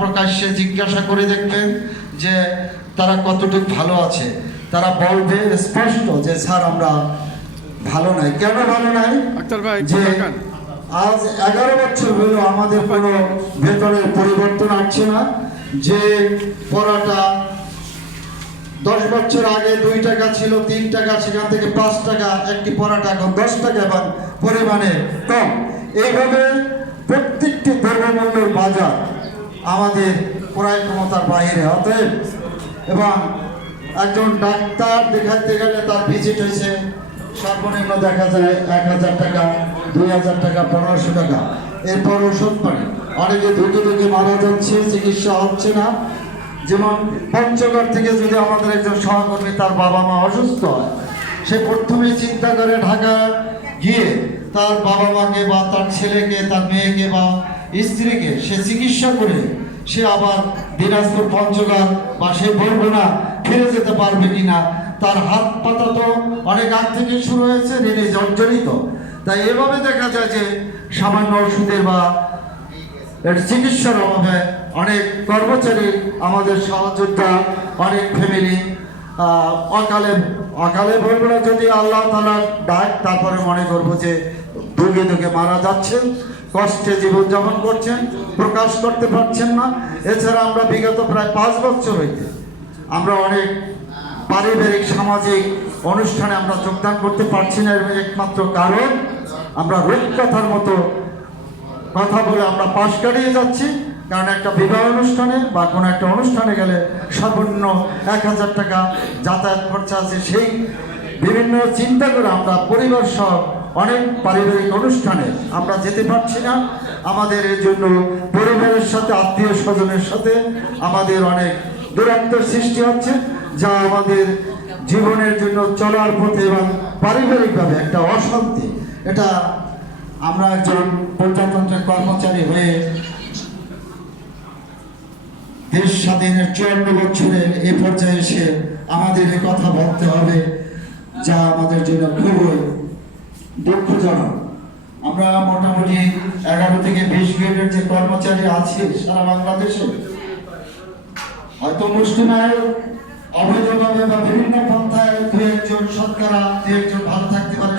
প্রকাশ্যে জিজ্ঞাসা করে দেখবেন যে তারা কতটুকু ভালো আছে। তারা বলবে স্পষ্ট যে স্যার আমরা ভালো নাই। কেন ভালো নাই? যে আজ 11 বছর হলো আমাদের কোনো বেতনের পরিবর্তন আসছে না। যে পড়াটা 10 বছর আগে 2 টাকা ছিল, 3 টাকা, সেখান থেকে 5 টাকা একটি পড়াটা এখন 10 টাকা এবং পরিমাণে কম। এইভাবে প্রত্যেকটি দ্রব্যমূল্যের বাজার আমাদের ক্রয় ক্ষমতার বাইরে। অতএব এবং একজন ডাক্তার দেখাতে গেলে তার ভিজিট হয়েছে সর্বনিম্ন দেখা যায় 1000 টাকা, 2000 টাকা, 1500 টাকা। এরপর ওষুধ পানি, অনেকে ধুকে মারা যাচ্ছে, চিকিৎসা হচ্ছে না। যেমন পঞ্চগড় থেকে যদি আমাদের একজন সহকর্মী তার বাবা মা অসুস্থ হয়, সে প্রথমেই চিন্তা করে ঢাকা গিয়ে তার বাবা মাকে বা তার ছেলেকে, তার মেয়েকে বা স্ত্রীকে সে চিকিৎসা করে সে আবার দিনাজপুর, পঞ্চগড় বা সে বরগুনা ফিরে যেতে পারবে কিনা। তার হাত পাতা তো অনেক আগ থেকে শুরু হয়েছে, ঋণে জর্জরিত। তাই এভাবে দেখা যায় যে সামান্য ওষুধের বা চিকিৎসার অভাবে অনেক কর্মচারী, আমাদের সহযোদ্ধা, অনেক ফ্যামিলি অকালে বলবো না, যদি আল্লাহ তাআলার ডাক, তারপরে মনে করবো যে ধুকে মারা যাচ্ছেন, কষ্টে জীবনযাপন করছেন, প্রকাশ করতে পারছেন না। এছাড়া আমরা বিগত প্রায় 5 বছর হইতে আমরা অনেক পারিবারিক সামাজিক অনুষ্ঠানে আমরা যোগদান করতে পারছি না। এর একমাত্র কারণ আমরা রূপকথার মতো কথা বলে আমরা পাশ কাটিয়ে যাচ্ছি। কারণ একটা বিবাহ অনুষ্ঠানে বা কোনো একটা অনুষ্ঠানে গেলে সর্বনিম্ন 1000 টাকা যাতায়াত খরচা আছে। সেই বিভিন্ন চিন্তা করে আমরা পরিবার সহ অনেক পারিবারিক অনুষ্ঠানে আমরা যেতে পারছি না। আমাদের এর জন্য পরিবারের সাথে, আত্মীয় স্বজনের সাথে আমাদের অনেক দূরত্বের সৃষ্টি হচ্ছে, যা আমাদের জীবনের জন্য চলার পথে এবং পারিবারিকভাবে একটা অশান্তি। এটা আমরা একজন প্রজাতন্ত্রের কর্মচারী হয়ে দেশ স্বাধীনের 54 বছরের এই পর্যায়ে এসে আমাদের এই কথা বলতে হবে, যা আমাদের জন্য খুবই দুঃখজনক। আমরা মোটামুটি 11 থেকে 20 গ্রেডের যে কর্মচারী আছে সারা বাংলাদেশে, হয়তো মুষ্টিমেয় অবৈধভাবে বা বিভিন্ন পন্থায় 2-1 জন শতকরা 2-1 জন ভালো থাকতে পারে,